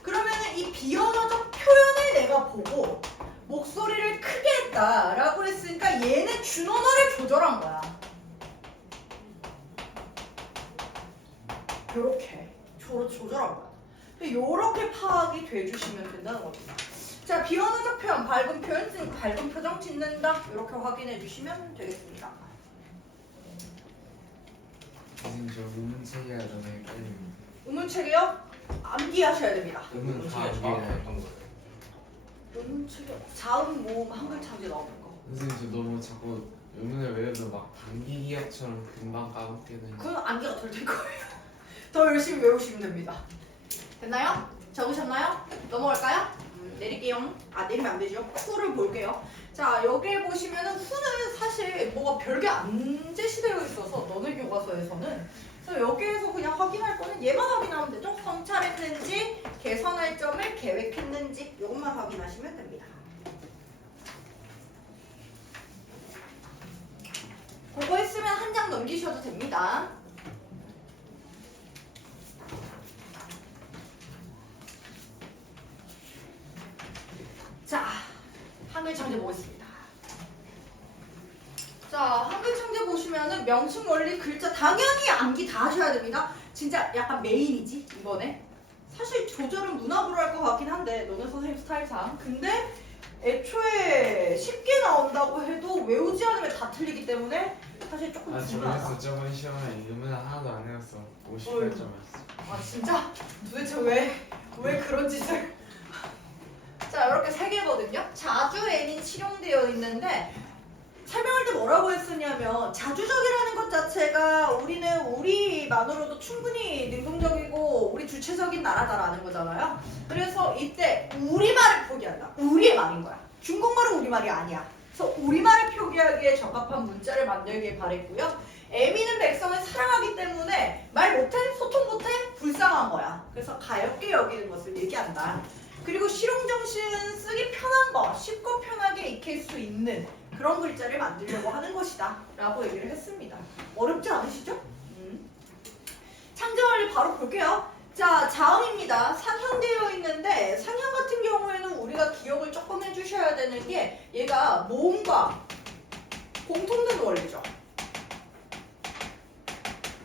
그러면은 이 비언어적 표현을 내가 보고 목소리를 크게 했다라고 했으니까 얘는 준언어를 조절한 거야. 요렇게 조절한 거야. 요렇게 파악이 돼주시면 된다는 겁니다. 자, 비언어적 표현, 밝은 표현, 밝은 표정 짓는다. 이렇게 확인해 주시면 되겠습니다. 선생님 저 음체계가 너무 헷갈립니다. 의문체계요? 암기하셔야 됩니다. 음은 다 정확히 위에 어떤 거예요? 의문체계, 자음, 모음, 한글 창제 나오는 거. 선생님 저 너무 자꾸 음을 외워도 막 단기 기억처럼 금방 까먹게 되는. 그건 암기가 덜 될 거예요. 더 열심히 외우시면 됩니다. 됐나요? 적으셨나요? 넘어갈까요? 내릴게요. 아, 내리면 안 되죠. 후를 볼게요. 자, 여기에 보시면은 후는 사실 뭐가 별게 안 제시되어 있어서 너네 교과서에서는. 그래서 여기에서 그냥 확인할 거는 얘만 확인하면 되죠. 성찰했는지, 개선할 점을 계획했는지 이것만 확인하시면 됩니다. 그거 했으면 한 장 넘기셔도 됩니다. 자, 한글 창제 보겠습니다. 자, 한글 창제 보시면은 명칭 원리 글자 당연히 암기 다 하셔야 됩니다. 진짜 약간 메인이지 이번에. 사실 조절은 문학으로 할 것 같긴 한데 너는 선생님 스타일상. 근데 애초에 쉽게 나온다고 해도 외우지 않으면 다 틀리기 때문에 사실 조금 아 불안하다. 저번에 저번 시험에 음은 하나도 안 외웠어. 58점이었어. 아 진짜? 도대체 왜 그런 짓을? 자, 이렇게 세 개거든요. 자주 N이 치용되어 있는데 설명할 때 뭐라고 했었냐면 자주적이라는 것 자체가 우리는 우리만으로도 충분히 능동적이고 우리 주체적인 나라다라는 거잖아요. 그래서 이때 우리말을 표기한다. 우리의 말인 거야. 중국말은 우리말이 아니야. 그래서 우리말을 표기하기에 적합한 문자를 만들길 바랬고요. 애미는 백성을 사랑하기 때문에 말 못해? 소통 못해? 불쌍한 거야. 그래서 가엽게 여기는 것을 얘기한다. 그리고 실용정신 쓰기 편한 거, 쉽고 편하게 익힐 수 있는 그런 글자를 만들려고 하는 것이다 라고 얘기를 했습니다. 어렵지 않으시죠? 창조원리 바로 볼게요. 자, 자음입니다. 상형되어 있는데 상형 같은 경우에는 우리가 기억을 조금 해주셔야 되는 게 얘가 모음과 공통된 원리죠.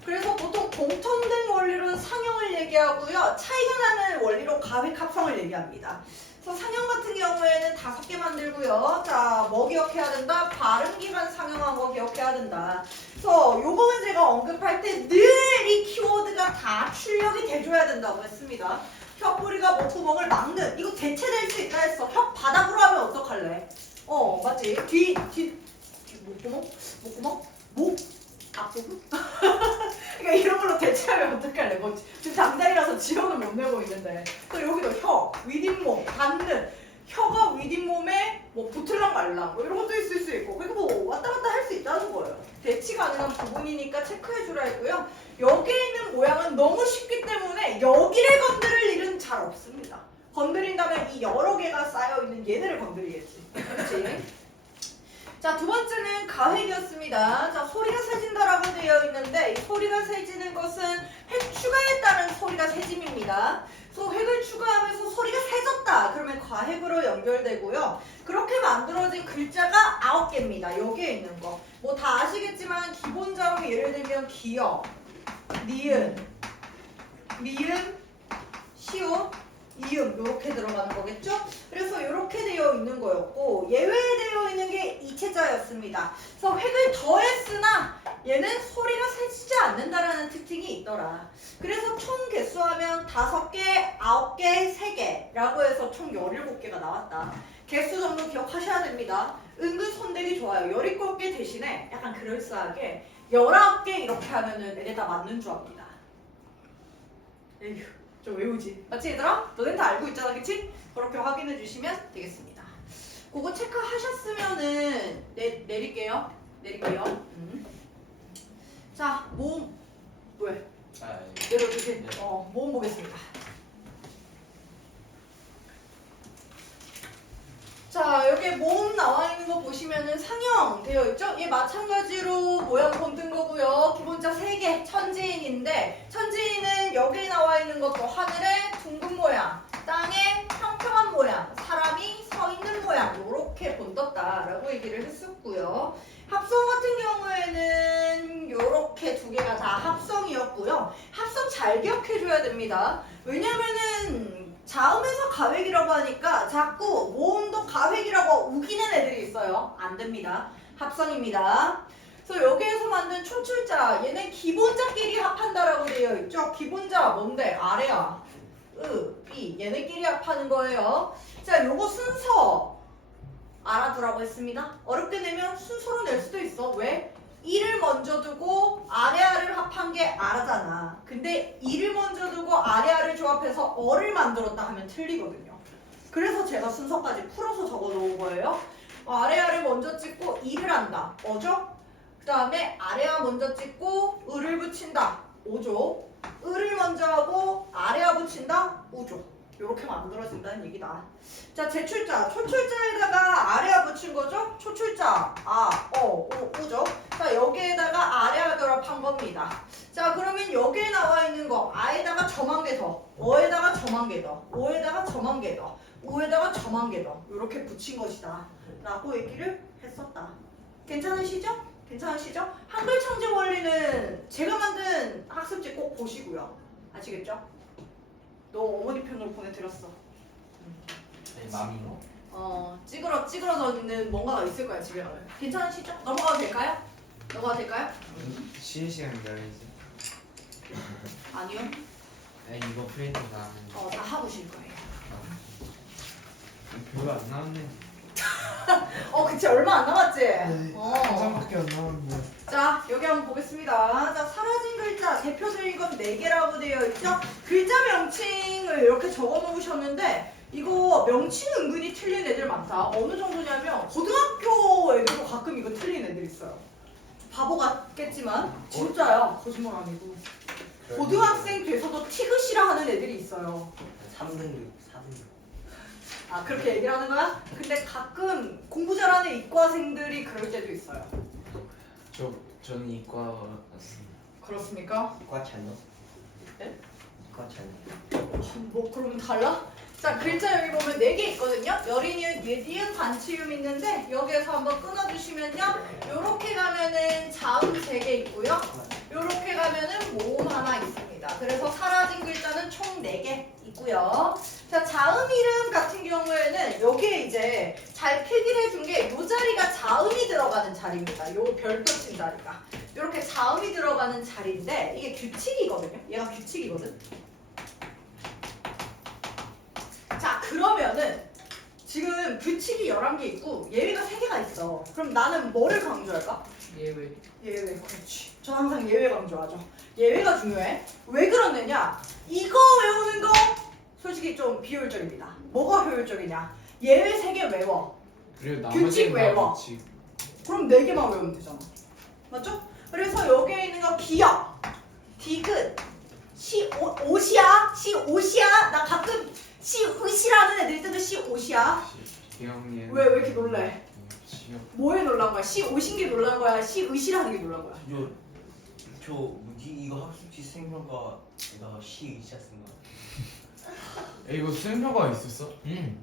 그래서 보통 공통된 원리로는 상형을 얘기하고요. 차이가 나는 원리로 가획 합성을 얘기합니다. 그래서 상형 같은 경우에는 5개 만들고요. 자, 뭐 기억해야 된다? 발음 기반 상형한 거 기억해야 된다. 그래서 요거는 제가 언급할 때 늘 이 키워드가 다 출력이 돼줘야 된다고 했습니다. 혀뿌리가 목구멍을 막는 이거 대체될 수 있다 했어. 혀 바닥으로 하면 어떡할래? 맞지? 목구멍? 목? 앞부분? 그러니까 이런 걸로 대체하면 어떡할래? 뭐 지금 당장이라서 지원을 못 내고 있는데 또 여기도 혀, 윗잇몸, 닿는 혀가 윗잇몸에 뭐 붙을랑 말랑 뭐 이런 것도 있을 수 있고 그리고 뭐 왔다 갔다 할 수 있다는 거예요. 대치 가능한 부분이니까 체크해주라 했고요. 여기에 있는 모양은 너무 쉽기 때문에 여기를 건드릴 일은 잘 없습니다. 건드린다면 이 여러 개가 쌓여있는 얘네를 건드리겠지. 그렇지? 자, 두 번째는 가획이었습니다. 자, 소리가 세진다라고 되어 있는데 이 소리가 세지는 것은 획 추가에 따른 소리가 세짐입니다. 그래서 획을 추가하면서 소리가 세졌다. 그러면 가획으로 연결되고요. 그렇게 만들어진 글자가 9개입니다. 여기에 있는 거. 뭐 다 아시겠지만 기본자로 예를 들면 기역, 니은, 미음, 시옷, 이음 이렇게 들어가는 거겠죠? 그래서 이렇게 되어 있는 거였고 예외되어 있는 게 이체자였습니다. 그래서 획을 더했으나 얘는 소리가 세지지 않는다라는 특징이 있더라. 그래서 총 개수하면 5개, 9개, 3개라고 해서 총 17개가 나왔다. 개수 정도 기억하셔야 됩니다. 은근 손대기 좋아요. 17개 대신에 약간 그럴싸하게 19개 이렇게 하면은 얘네 다 맞는 줄 압니다. 에휴. 좀 외우지. 맞지 얘들아? 너넨 다 알고 있잖아 그치? 그렇게 확인해 주시면 되겠습니다. 그거 체크하셨으면은 내릴게요. 자, 모음 왜? 내려주세요. 네. 모음 보겠습니다. 자, 여기 모음 나와 있는 거 보시면은 상형 되어 있죠? 얘 마찬가지로 모양 건든 거고요. 기본자 3개, 천지인인데 천지인은 여기 나와 있는 것도 하늘에 둥근 모양, 땅에 평평한 모양, 사람이 서 있는 모양 이렇게 본떴다라고 얘기를 했었고요. 합성 같은 경우에는 이렇게 2개가 다 합성이었고요. 합성 잘 기억해줘야 됩니다. 왜냐면은 자음에서 가획이라고 하니까 자꾸 모음도 가획이라고 우기는 애들이 있어요. 안 됩니다. 합성입니다. 그래서 여기에서 만든 초출자 얘는 기본자끼리 합한다라고 되어 있죠. 기본자 뭔데? 아래야. 이 얘네끼리 합하는 거예요. 자, 요거 순서 알아두라고 했습니다. 어렵게 내면 순서로 낼 수도 있어. 왜? 1을 먼저 두고 아래아를 합한 게 아라잖아. 근데 1을 먼저 두고 아래아를 조합해서 어를 만들었다 하면 틀리거든요. 그래서 제가 순서까지 풀어서 적어 놓은 거예요. 아래아를 먼저 찍고 1을 한다. 어죠? 그 다음에 아래아 먼저 찍고 을을 붙인다. 오죠? 을을 먼저 하고 아래아 붙인다. 우죠? 이렇게 만들어진다는 얘기다. 자, 제출자, 초출자에다가 아래아 붙인 거죠? 초출자, 우죠? 자, 여기에다가 아래아 결합한 겁니다. 자, 그러면 여기에 나와 있는 거, 아에다가 점한 개 더, 어에다가 점한 개 더, 오에다가 점한 개 더, 우에다가 점한 개 더, 이렇게 붙인 것이다. 라고 얘기를 했었다. 괜찮으시죠? 괜찮으시죠? 한글 창제 원리는 제가 만든 학습지 꼭 보시고요. 아시겠죠? 너 어머니 편으로 보내드렸어. 마미노? 찌그러져 있는 뭔가가 있을 거야 집에. 괜찮으시죠? 넘어가도 될까요? 쉬는 시간 기다리지. 아니요. 이거 프린트 다 하는데. 다 하고 쉴 거예요. 별로 안 나왔네. 그치 얼마 안 남았지? 한 장밖에 안 나왔는데. 자, 여기 한번 보겠습니다. 자, 사라진 글자 대표적인 건 4개라고 되어 있죠? 글자 명칭을 이렇게 적어 놓으셨는데 이거 명칭 은근히 틀린 애들 많다. 어느 정도냐면 고등학교 애들도 가끔 이거 틀린 애들 있어요. 바보 같겠지만 진짜야. 거짓말 아니고. 고등학생 돼서도 티그시라 하는 애들이 있어요. 3등급, 4등급. 아, 그렇게 얘기를 하는 거야? 근데 가끔 공부 잘하는 이과생들이 그럴 때도 있어요. 저는 이과였습니다. 그렇습니까? 이과 채널? 네? 이과 채널. 뭐 그러면 달라? 자, 글자 여기 보면 4개 있거든요. 열이니은, 예디은, 반치음 있는데 여기에서 한번 끊어주시면요. 요렇게 가면은 자음 3개 있고요. 요렇게 가면은 모음 하나 있습니다. 그래서 사라진 글자는 총 4개 있고요. 자, 자음 이름 같은 경우에는 여기에 이제 잘 필기를 해준 게 요 자리가 자음이 들어가는 자리입니다. 요 별표 친 자리가. 요렇게 자음이 들어가는 자리인데 이게 규칙이거든요. 얘가 규칙이거든. 자, 그러면은 지금 규칙이 11개 있고 예외가 3개가 있어. 그럼 나는 뭐를 강조할까? 예외. 예외. 그렇지. 저 항상 예외 강조하죠. 예외가 중요해. 왜 그러느냐? 이거 외우는 거 솔직히 좀 비효율적입니다. 뭐가 효율적이냐? 예외 3개 외워. 그리고 규칙 나머지는 외워. 다 규칙. 그럼 4개만 외우면 되잖아. 맞죠? 그래서 여기에 있는 거 기억, 디귿, 시옷이야. 시옷이야. 나 가끔 시옷이라는 애들 때도 시옷이야. 기억이 왜 이렇게 놀래? 기억. 뭐에 놀란 거야? 시옷인 게 놀란 거야? 시의시라는 게 놀란 거야? 저 뭐지 이거 학습지 수행평가 내가 시의시야 쓴 거. 이거 수행평가 있었어? 네,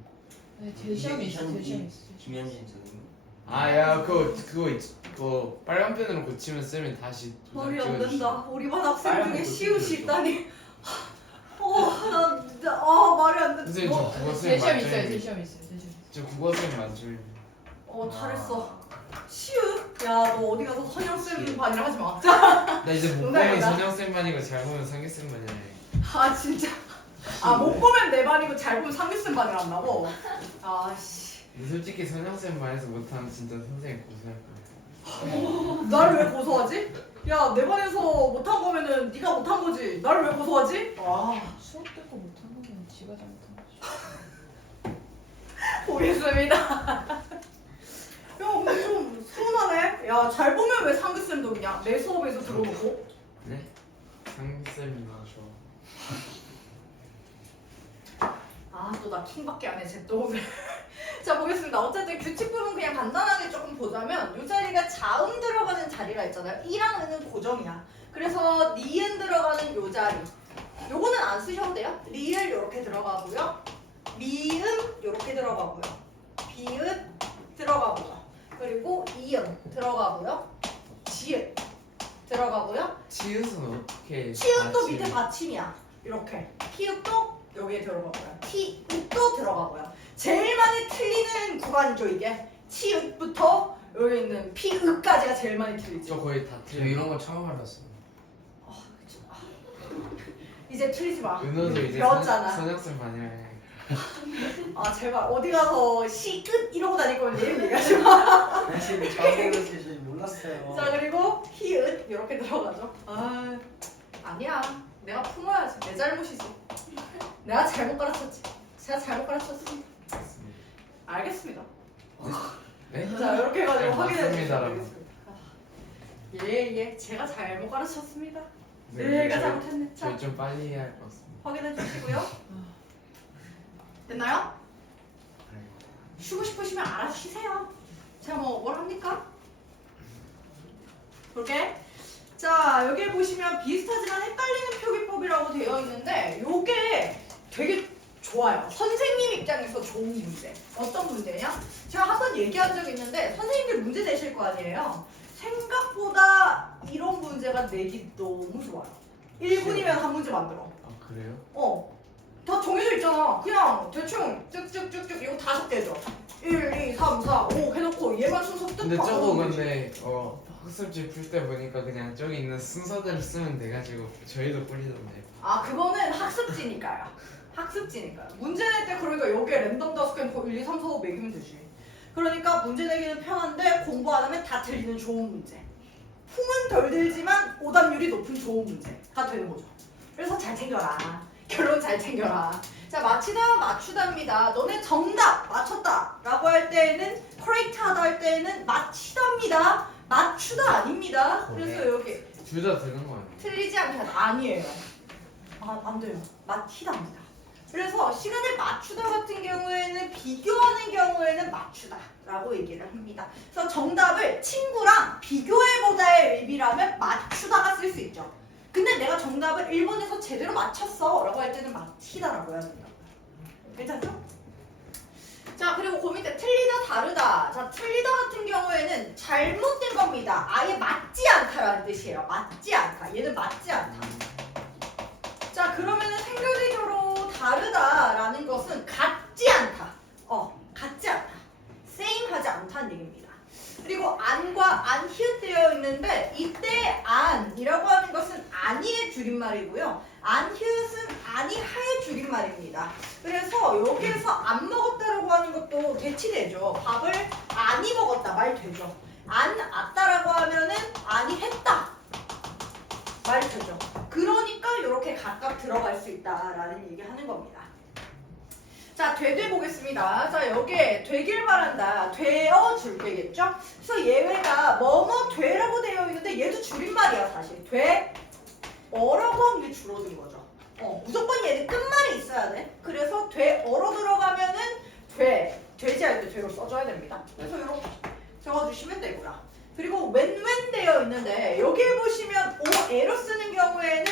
제시험이 있어. 제시험 있어. 김현진 선생님. 아야 그거 빨간 펜으로 고치면 쌤이 다시 말이 안 찍어주시고. 된다. 우리 반 학생 중에 빨간 시옷이 거 있다니. 나 진짜 말이 안 된다. 선생님 저 국어 쌤 제시험 있어요. 만점이에요. 제시험 있어요. 제시험. 저 국어 쌤 만점이에요. 잘했어. 시읒? 야, 너 어디 가서 선영쌤 반이랑 하지 마. 나 이제 못 보면 농담이다. 선영 쌤 반이고 잘 보면 상규 쌤 반이야. 아, 진짜. 못 보면 내 반이고 잘 보면 상규쌤 반을 한다고? 씨. 근데 솔직히 선영 쌤 반에서 못하면 진짜 선생님 고소할 거야. 나를 왜 고소하지? 야, 내 반에서 못한 거면은 네가 못한 거지. 나를 왜 고소하지? 수업 듣고 못한 거면 지가 잘못한 거지. 보겠습니다. 야, 근데 좀 서운하네. 야, 잘 보면 왜 상규쌤도 그냥 내 수업에서 들어놓고? 네? 상규 쌤이 나죠. 또 나 킹밖에 안 해, 쟤 또. 자, 보겠습니다. 어쨌든 규칙 부분 그냥 간단하게 조금 보자면 이 자리가 자음 들어가는 자리가 있잖아요. 이랑 은은 고정이야. 그래서 니은 들어가는 요 자리. 요거는 안 쓰셔도 돼요. 리을 요렇게 들어가고요. 미음 요렇게 들어가고요. 비읍 들어가고요. 그리고 이음 들어가고요. 지읒 들어가고요. 치읓은 어떻게? 치읒도 다 밑에 치읒? 받침이야. 이렇게. 피읍도 여기에 들어가고요. 티읒도 들어가고요. 제일 많이 틀리는 구간이죠, 이게. 치읒부터 여기 있는 피읒까지가 제일 많이 틀리지. 저 거의 다 저 틀려. 이런 거 처음 알았어요. 이제 틀리지 마. 은호도 이제 배웠잖아. 선영 쌤 반이라 해. 제발 어디 가서 시끝 이러고 다닐 거면 얘 얘기하지 마. 사실 저한테 그랬을 줄 몰랐어요. 자, 그리고 히읗 이렇게 들어가죠. 아니야. 내가 품어야지. 내 잘못이지. 내가 잘못 가르쳤지. 제가 잘못 가르쳤습니다. 알겠습니다. 네? 자, 이렇게 해가지고 네, 확인해 주시면 맞습니다라고. 되겠습니다. 예, 제가 잘못 가르쳤습니다. 네, 내가 저희- 잘못했네. 자, 저희 좀 빨리 해야 할 것 같습니다. 확인해 주시고요. 됐나요? 쉬고 싶으시면 알아서 쉬세요. 제가 뭘 합니까? 볼게. 자, 여기 보시면 비슷하지만 헷갈리는 표기법이라고 되어 있는데 요게 되게 좋아요. 선생님 입장에서 좋은 문제. 어떤 문제냐? 제가 한번 얘기한 적이 있는데 선생님들 문제 내실 거 아니에요. 생각보다 이런 문제가 내기 너무 좋아요. 1분이면 한 문제 만들어. 아 그래요? 다 정해져 있잖아. 그냥 대충 쭉쭉쭉쭉 이거 5개죠. 1, 2, 3, 4, 5 해놓고 얘만 순서 뜯고 근데 저거 하면 되지. 근데 학습지 풀 때 보니까 그냥 저기 있는 순서대로 쓰면 돼가지고 저희도 뿌리던데. 그거는 학습지니까요. 학습지니까요. 문제 낼 때 그러니까 여기에 랜덤 5개 놓고 1, 2, 3, 4, 5 매기면 되지. 그러니까 문제 내기는 편한데 공부 안 하면 다 틀리는 좋은 문제. 품은 덜 들지만 오답률이 높은 좋은 문제가 되는 거죠. 그래서 잘 챙겨라. 결론 잘 챙겨라. 자, 마치다 맞추다입니다. 너네 정답 맞췄다 라고 할 때에는 correct 하다 할 때에는 마치다입니다. 맞추다 아닙니다. 그래서 여기 둘 다 되는 거 아니에요? 틀리지 않게 아니에요. 안 돼요. 맞히다입니다. 그래서 시간을 맞추다 같은 경우에는 비교하는 경우에는 맞추다라고 얘기를 합니다. 그래서 정답을 친구랑 비교해보자의 의미라면 맞추다가 쓸 수 있죠. 근데 내가 정답을 1번에서 제대로 맞췄어 라고 할 때는 맞히다라고 해야 된다고요. 괜찮죠? 자, 그리고 그 밑에 틀리다 다르다. 자, 틀리다 같은 경우에는 잘못된 겁니다. 아예 맞지 않다라는 뜻이에요. 맞지 않다. 얘는 맞지 않다. 자, 그러면은 생각적으로 다르다라는 것은 같지 않다. 같지 않다. same 하지 않다는 얘기입니다. 그리고 안과 안 히읗되어 있는데 이때 안이라고 하는 것은 아니의 줄임말이고요. 안 히읗은 아니하의 줄임말입니다. 그래서 여기에서 안 먹었다라고 하는 것도 대치되죠. 밥을 아니 먹었다 말 되죠. 안 왔다라고 하면은 아니 했다 말이 되죠. 그러니까 이렇게 각각 들어갈 수 있다라는 얘기 하는 겁니다. 자, 되돼 보겠습니다. 자, 여기에 되길 바란다. 되어줄 때겠죠? 그래서 예외가 뭐뭐 되라고 되어 있는데 얘도 줄임말이야, 사실. 돼, 어라고 하는 게 줄어든 거죠. 무조건 얘는 끝말이 있어야 돼. 그래서 돼, 어로 들어가면은 돼, 돼지 할 때 되로 써줘야 됩니다. 그래서 이렇게 적어주시면 되고요. 그리고 when 되어 있는데 여기에 보시면 o에로 쓰는 경우에는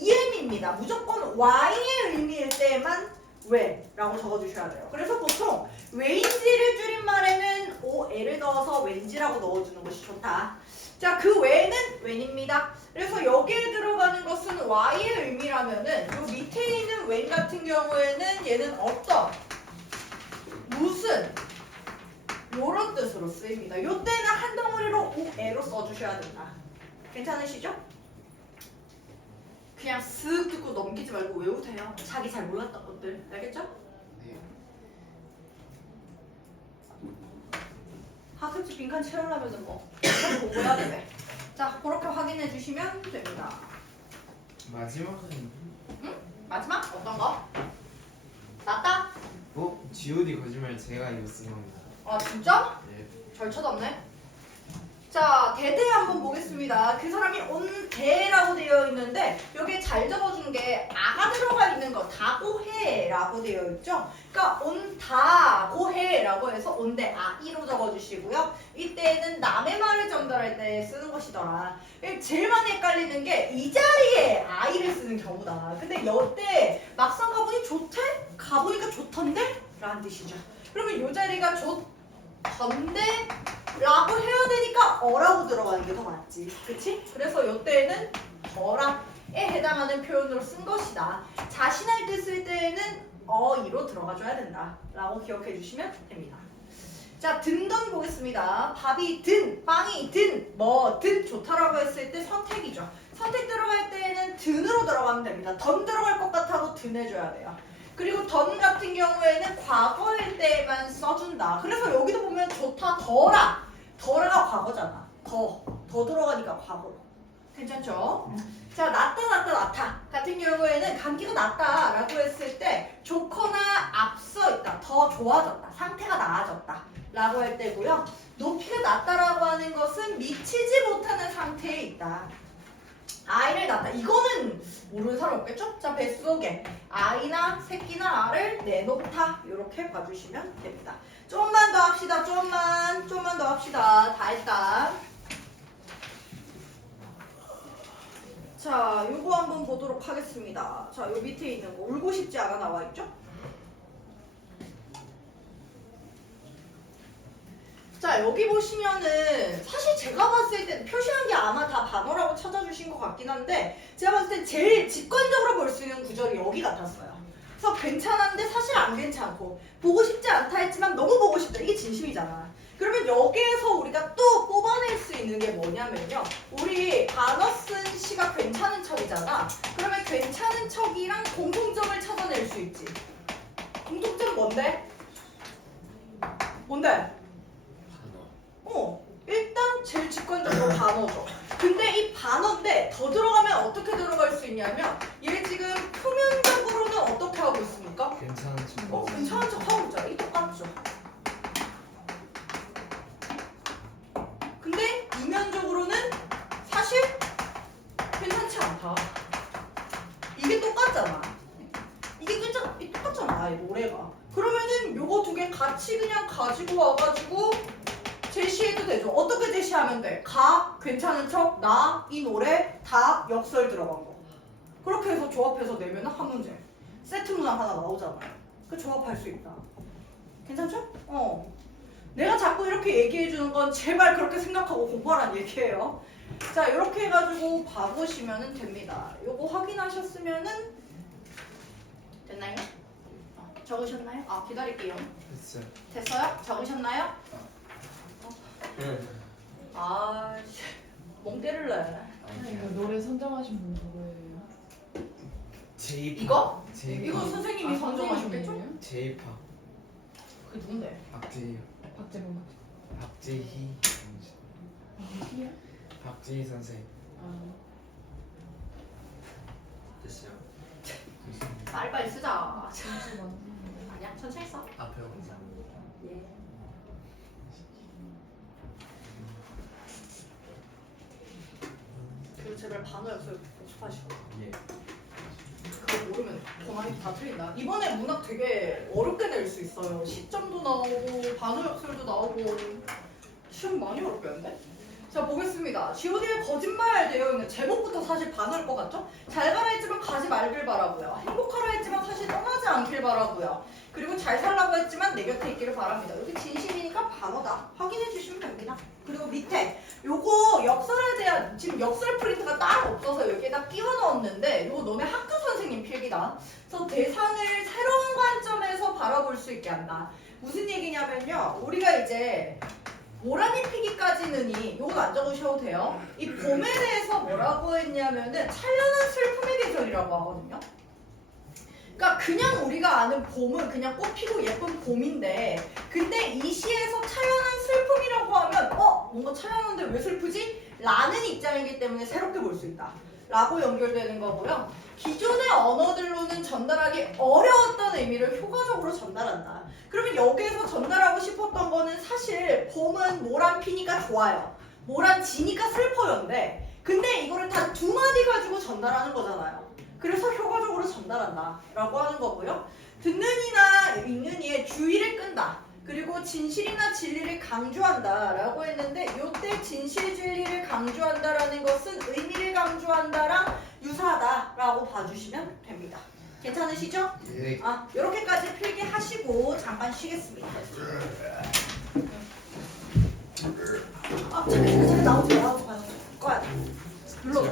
em입니다. 무조건 y의 의미일 때만 왜라고 적어주셔야 돼요. 그래서 보통 왜인지를 줄임말에는 o를 넣어서 왠지라고 넣어주는 것이 좋다. 자, 그 외에는 when입니다. 그래서 여기에 들어가는 것은 y의 의미라면은 요 밑에 있는 when 같은 경우에는 얘는 어떤 무슨 요런 뜻으로 쓰입니다. 요 때는 한 덩어리로 o에로 써주셔야 된다. 괜찮으시죠? 그냥 쓱 듣고 넘기지 말고 외우세요. 자기 잘 몰랐던 것들. 알겠죠? 네. 학습지 빈칸 채우려면 뭐 보고 해야 돼. 자, 그렇게 확인해 주시면 됩니다. 마지막은 마지막 어떤 거? 맞다? G.O.D 거짓말 제가 이거 쓴 겁니다. 아, 진짜? 네. 잘 쳐졌네. 자, 대대 한번 보겠습니다. 그 사람이 온대라고 되어 있는데 여기에 잘 적어주는 게 아가 들어가 있는 거 다고해라고 되어 있죠. 그러니까 온다고해라고 해서 온대 아이로 적어주시고요. 이때는 남의 말을 전달할 때 쓰는 것이더라. 제일 많이 헷갈리는 게 이 자리에 아이를 쓰는 경우다. 근데 여태 막상 가보니 좋대? 가보니까 좋던데? 라는 뜻이죠. 그러면 이 자리가 좋던데? 라고 해야 되니까 어라고 들어가는 게 더 맞지. 그치? 그래서 이때는 어라에 해당하는 표현으로 쓴 것이다. 자신할 때 쓸 때에는 어이로 들어가줘야 된다. 라고 기억해 주시면 됩니다. 자, 든던 보겠습니다. 밥이 든, 빵이 든, 뭐든 좋다라고 했을 때 선택이죠. 선택 들어갈 때에는 든으로 들어가면 됩니다. 던 들어갈 것 같아도 든 해줘야 돼요. 그리고 던 같은 경우에는 과거일 때만 써준다. 그래서 여기도 보면 좋다, 더라. 더라가 과거잖아. 더 들어가니까 과거로. 괜찮죠? 자, 낫다 같은 경우에는 감기가 낫다라고 했을 때 좋거나 앞서 있다, 더 좋아졌다, 상태가 나아졌다 라고 할 때고요. 높이가 낮다라고 하는 것은 미치지 못하는 상태에 있다. 아이를 낳다. 이거는 모르는 사람 없겠죠? 자, 뱃속에 아이나 새끼나 알을 내놓다. 이렇게 봐주시면 됩니다. 좀만 더 합시다. 좀만 더 합시다. 다 했다. 자, 요거 한번 보도록 하겠습니다. 자, 요 밑에 있는 거 울고 싶지 않아 나와 있죠? 자, 여기 보시면은 사실 제가 봤을 때 표시한 게 아마 다 반어라고 찾아주신 것 같긴 한데 제가 봤을 때 제일 직관적으로 볼 수 있는 구절이 여기 같았어요. 그래서 괜찮았는데 사실 안 괜찮고 보고 싶지 않다 했지만 너무 보고 싶다. 이게 진심이잖아. 그러면 여기에서 우리가 또 뽑아낼 수 있는 게 뭐냐면요. 우리 단어 쓴 시가 괜찮은 척이잖아. 그러면 괜찮은 척이랑 공통점을 찾아낼 수 있지. 공통점 뭔데? 뭔데? 일단 제일 직관적으로 반어죠. 근데 이 반어인데 더 들어가면 어떻게 들어갈 수 있냐면 얘 지금 표면적으로는 어떻게 하고 있습니까? 괜찮은 척. 괜찮은 척 하고 있잖아. 이 똑같죠. 근데 이면적으로는 사실 괜찮지 않다. 이게 똑같잖아. 이게 똑같잖아. 이 노래가. 그러면은 요거 두 개 같이 그냥 가지고 와가지고 제시해도 되죠. 어떻게 제시하면 돼? 가, 괜찮은 척, 나, 이 노래, 다 역설 들어간 거. 그렇게 해서 조합해서 내면 한 문제. 세트 문항 하나 나오잖아요. 그 조합할 수 있다. 괜찮죠? 내가 자꾸 이렇게 얘기해주는 건 제발 그렇게 생각하고 공부하라는 얘기예요. 자, 이렇게 해가지고 봐보시면 됩니다. 요거 확인하셨으면은 됐나요? 적으셨나요? 아, 기다릴게요. 됐어요. 됐어요? 적으셨나요? 아, 멍 때릴래. 이거 노래 선정하신 분 누구예요? 제이팝. 이거? 제이팝. 이거 선생님이 아, 선정하셨겠죠? 선생님이에요? 제이팝. 그게 누군데? 박재희. 박재범 박재희. 어디야? 박재희 선생. 아 됐어요. 빨리빨리 쓰자. 진짜 많네. 아니야, 천천히 써. 앞에 감사합니다. 예. 그리고 제발 반어 역설 연습하시고. 예. 그거 모르면 번호이 다 틀린다. 이번에 문학 되게 어렵게 낼 수 있어요. 시점도 나오고 반어 역설도 나오고 시험 많이 어렵겠는데? 자 보겠습니다. G.O.D에 거짓말 되어 있는 제목부터 사실 반어일 것 같죠? 잘 가라 했지만 가지 말길 바라고요. 행복하라 했지만 사실 떠나지 않길 바라고요. 그리고 잘 살라고 했지만 내 곁에 있기를 바랍니다. 여기 진심이니까 반어다. 확인해 주시면 됩니다. 그리고 밑에 요거 역설에 대한 지금 역설 프린트가 따로 없어서 여기에다 끼워 넣었는데 요거 너네 학교 선생님 필기다. 그래서 대상을 새로운 관점에서 바라볼 수 있게 한다. 무슨 얘기냐면요. 우리가 이제 모란이 피기까지는이 요건 안 적으셔도 돼요. 이 봄에 대해서 뭐라고 했냐면은 찬란한 슬픔의 계절이라고 하거든요. 그러니까 그냥 우리가 아는 봄은 그냥 꽃 피고 예쁜 봄인데 근데 이 시에서 찬란한 슬픔이라고 하면 뭔가 찬란한데 왜 슬프지? 라는 입장이기 때문에 새롭게 볼 수 있다. 라고 연결되는 거고요. 기존의 언어들로는 전달하기 어려웠던 의미를 효과적으로 전달한다. 그러면 여기에서 전달하고 싶었던 거는 사실 봄은 모란 피니까 좋아요. 모란 지니까 슬퍼요인데 근데 이거를 단 두 마디 가지고 전달하는 거잖아요. 그래서 효과적으로 전달한다 라고 하는 거고요. 듣는 이나 읽는 이의 주의를 끈다. 그리고 진실이나 진리를 강조한다 라고 했는데 이때 진실 진리를 강조한다라는 것은 의미를 강조한다랑 유사하다 라고 봐주시면 됩니다. 괜찮으시죠? 예. 이렇게까지 필기하시고 잠깐 쉬겠습니다. 잠깐 나오지 마. 꺼야 돼. 눌러.